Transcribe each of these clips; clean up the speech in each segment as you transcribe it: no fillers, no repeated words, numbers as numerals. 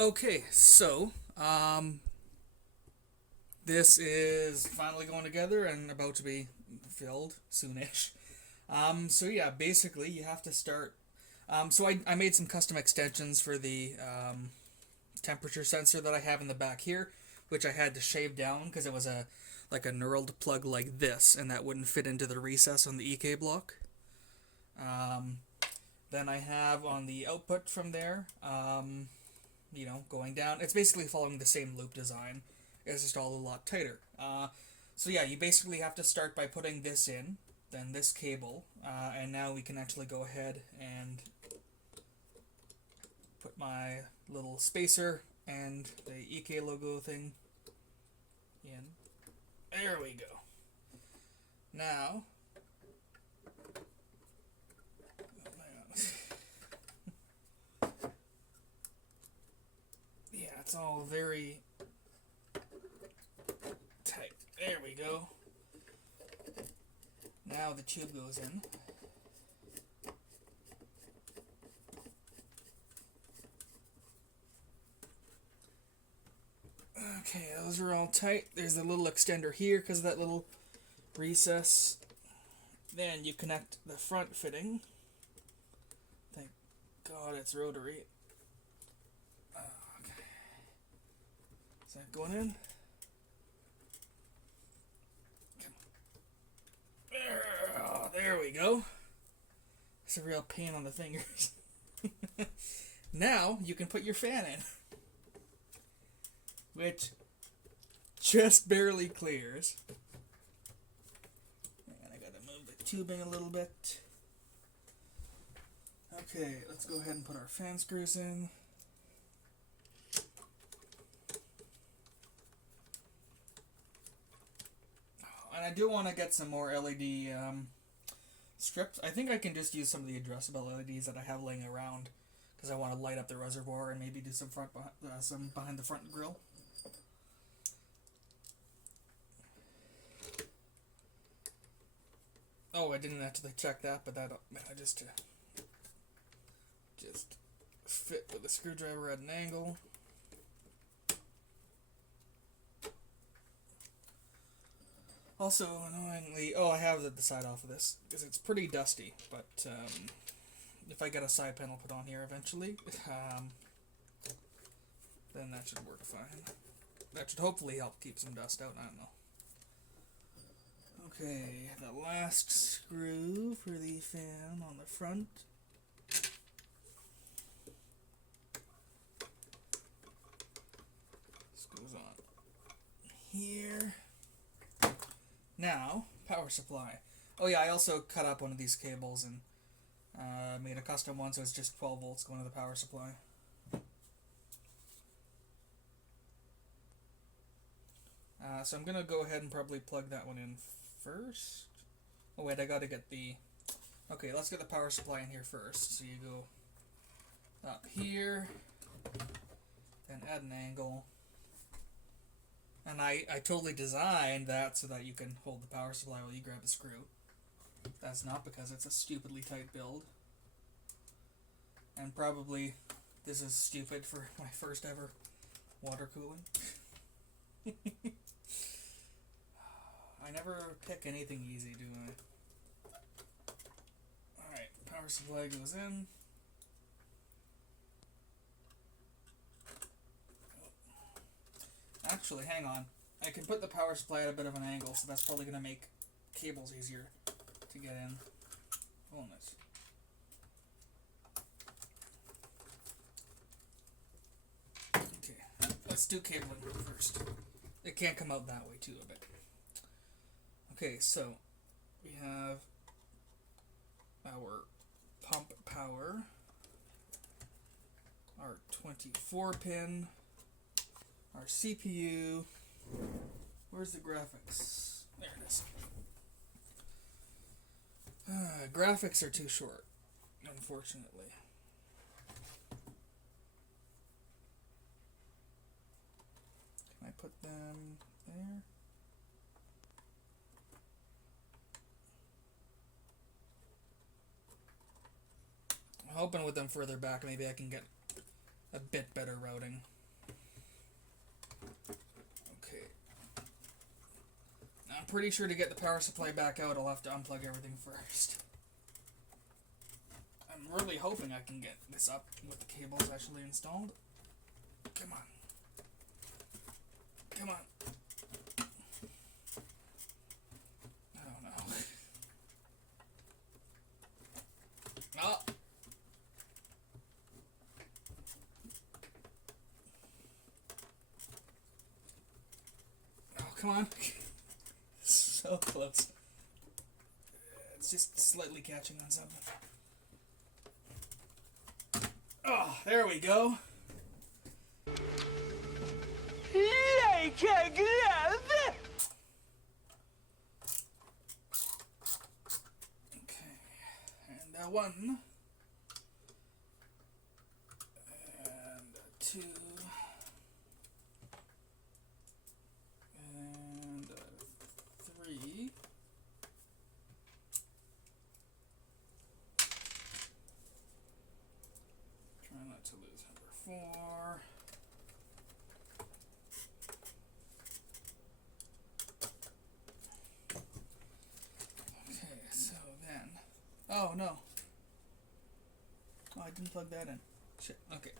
Okay, so this is finally going together and about to be filled soonish. So yeah, basically you have to start. So I made some custom extensions for the temperature sensor that I have in the back here, which I had to shave down because it was a like a knurled plug like this, and that wouldn't fit into the recess on the EK block. Um, then I have on the output from there, going down. It's basically following the same loop design. It's just all a lot tighter. So yeah, you basically have to start by putting this in, then this cable, and now we can actually go ahead and put my little spacer and the EK logo thing in. There we go. Now, yeah, it's all very tight. There we go. Now the tube goes in. Okay, those are all tight. There's a little extender here because of that little recess. Then you connect the front fitting. Thank God it's rotary. Okay. Is that going in? There we go. It's a real pain on the fingers. Now you can put your fan in, which just barely clears. And I gotta move the tubing a little bit. Okay, let's go ahead and put our fan screws in. And I do want to get some more LED strips. I think I can just use some of the addressable LEDs that I have laying around because I want to light up the reservoir and maybe do some some behind the front grill. Oh, I didn't actually check that, but that I just fit with the screwdriver at an angle. Also, annoyingly, I have the side off of this because it's pretty dusty. But if I get a side panel put on here eventually, then that should work fine. That should hopefully help keep some dust out. I don't know. Okay, the last screw for the fan on the front. This goes on here. Now, power supply. Oh yeah, I also cut up one of these cables and made a custom one, so it's just 12 volts going to the power supply. So I'm gonna go ahead and probably plug that one in first. Oh wait, I gotta get the... Okay, let's get the power supply in here first. So you go up here, then add an angle. And I totally designed that so that you can hold the power supply while you grab the screw. That's not because it's a stupidly tight build. And probably this is stupid for my first ever water cooling. I never pick anything easy, do I? Alright, power supply goes in. Actually, hang on. I can put the power supply at a bit of an angle, so that's probably going to make cables easier to get in. Oh, nice. Okay, let's do cabling first. It can't come out that way too a bit. Okay, so we have our pump power, our 24 pin, our CPU. Where's the graphics? There it is. Graphics are too short, unfortunately. Can I put them there? I'm hoping with them further back, maybe I can get a bit better routing. Okay. I'm pretty sure to get the power supply back out, I'll have to unplug everything first. I'm really hoping I can get this up with the cables actually installed. Come on. Come on. Oh no. Oh! Oh, come on. So close. It's just slightly catching on something. Oh, there we go. Like a glove. Okay, and one, and two, and three. Try not to lose number 4. Oh no. Oh, I didn't plug that in. Shit. Okay.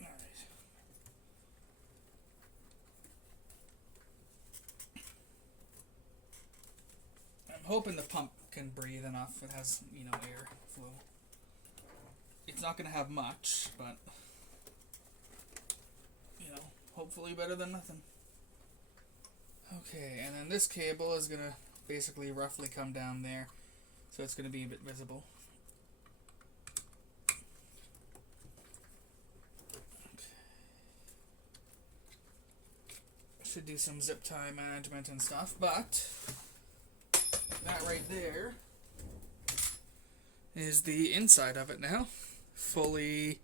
Alright. I'm hoping the pump can breathe enough. It has, you know, air flow. It's not going to have much, but, you know, hopefully better than nothing. Okay, and then this cable is going to basically roughly come down there, so it's going to be a bit visible. Okay. Should do some zip tie management and stuff, but that right there is the inside of it now, fully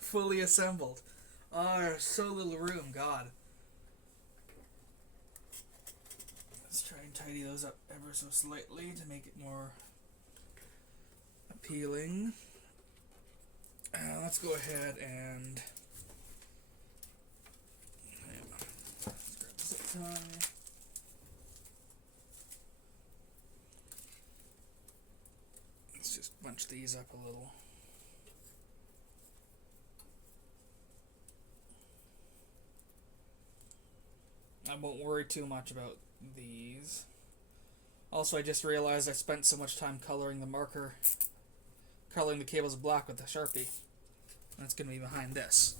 fully assembled. Oh, there's so little room, God. Let's try and tidy those up ever so slightly to make it more appealing. Let's go ahead and let's grab the zip tie. Let's just bunch these up a little. I won't worry too much about these. Also, I just realized I spent so much time coloring the cables black with the Sharpie. And it's going to be behind this.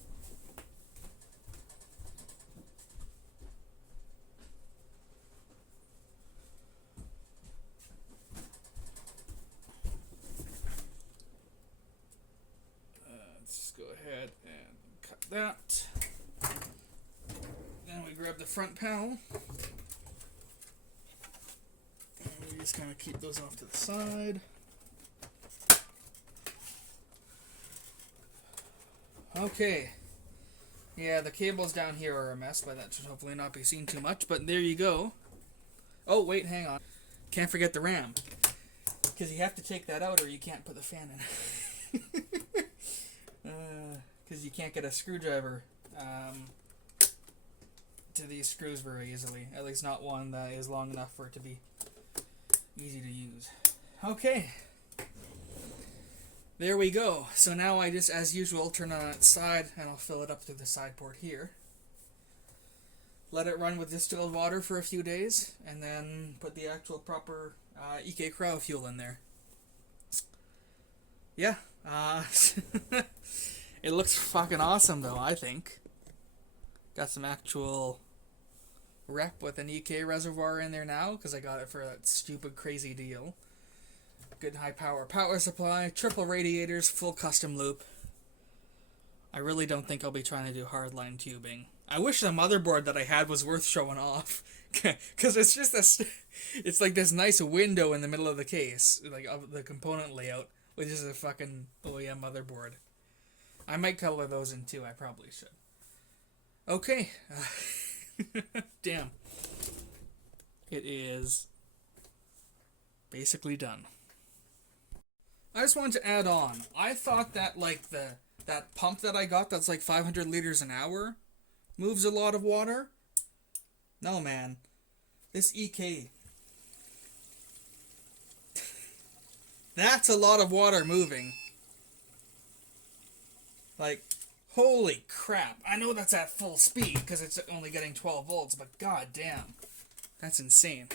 Let's just go ahead and cut that. Then we grab the front panel. And we just kind of keep those off to the side. Okay. Yeah, the cables down here are a mess, but that should hopefully not be seen too much. But there you go. Oh, wait, hang on. Can't forget the RAM. Because you have to take that out or you can't put the fan in. Because you can't get a screwdriver to these screws very easily. At least not one that is long enough for it to be easy to use. Okay. There we go. So now I just, as usual, turn on its side and I'll fill it up through the side port here. Let it run with distilled water for a few days and then put the actual proper EK cryo fuel in there. Yeah. It looks fucking awesome though, I think. Got some actual rep with an EK reservoir in there now because I got it for that stupid crazy deal. Good high power supply, triple radiators, full custom loop. I really don't think I'll be trying to do hardline tubing. I wish the motherboard that I had was worth showing off, because it's just this, it's like this nice window in the middle of the case, like of the component layout, which is a fucking OEM motherboard. I might color those in too. I probably should. Okay. Damn. It is Basically done. I just wanted to add on. I thought that like that pump that I got that's like 500 liters an hour moves a lot of water. No, man. This EK. That's a lot of water moving. Like, holy crap. I know that's at full speed because it's only getting 12 volts, but god damn. That's insane.